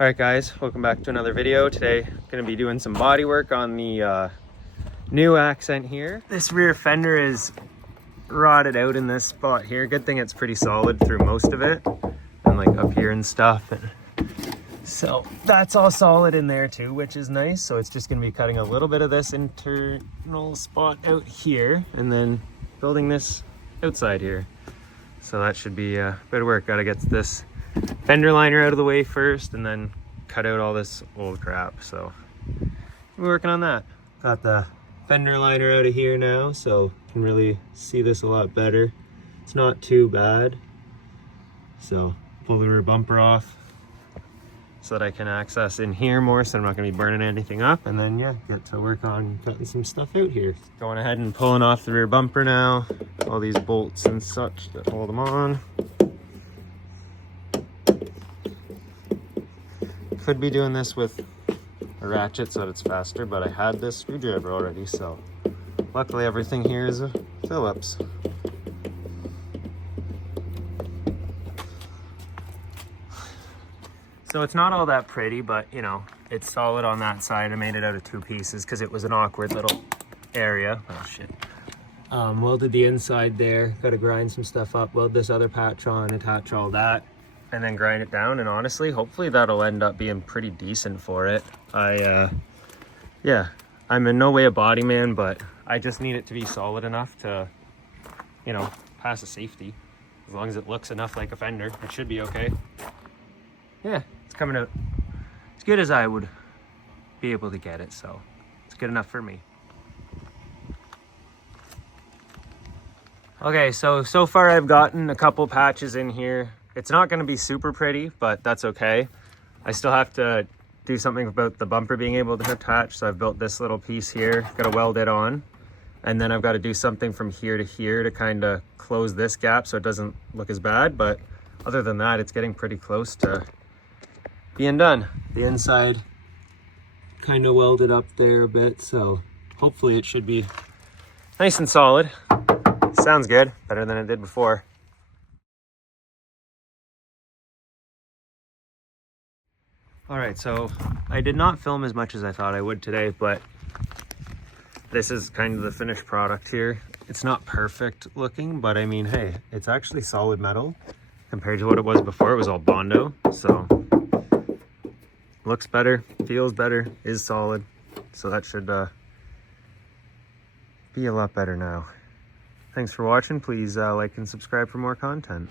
All right guys, welcome back to another video. Today going to be doing some body work on the new accent here. This rear fender is rotted out in this spot here. Good thing it's pretty solid through most of it, and like up here and stuff, and so that's all solid in there too, which is nice. So it's just going to be cutting a little bit of this internal spot out here and then building this outside here. So that should be a bit of work. Got to get this fender liner out of the way first and then cut out all this old crap. So we're working on that. Got the fender liner out of here now, so you can really see this a lot better. It's not too bad. So pull the rear bumper off so that I can access in here more, so I'm not going to be burning anything up, and then yeah, get to work on cutting some stuff out here. Going ahead and pulling off the rear bumper now, all these bolts and such that hold them on. Could be doing this with a ratchet so that it's faster, but I had this screwdriver already, so luckily everything here is a Phillips. So it's not all that pretty, but you know, it's solid on that side. I made it out of two pieces because it was an awkward little area. Oh shit. Welded the inside there, got to grind some stuff up, weld this other patch on, attach all that, and then grind it down. And honestly, hopefully that'll end up being pretty decent for it. Yeah, I'm in no way a body man, but I just need it to be solid enough to, you know, pass a safety. As long as it looks enough like a fender, it should be okay. Yeah, it's coming out as good as I would be able to get it, so it's good enough for me. Okay, so far I've gotten a couple patches in here. It's not going to be super pretty, but that's okay. I still have to do something about the bumper being able to attach, so I've built this little piece here, got to weld it on, and then I've got to do something from here to here to kind of close this gap so it doesn't look as bad. But other than that, it's getting pretty close to being done. The inside kind of welded up there a bit, so hopefully it should be nice and solid. Sounds good, better than it did before. All right, so I did not film as much as I thought I would today, but this is kind of the finished product here. It's not perfect looking, but I mean, hey, it's actually solid metal compared to what it was before. It was all Bondo, so looks better, feels better, is solid. So that should be a lot better now. Thanks for watching. Please like and subscribe for more content.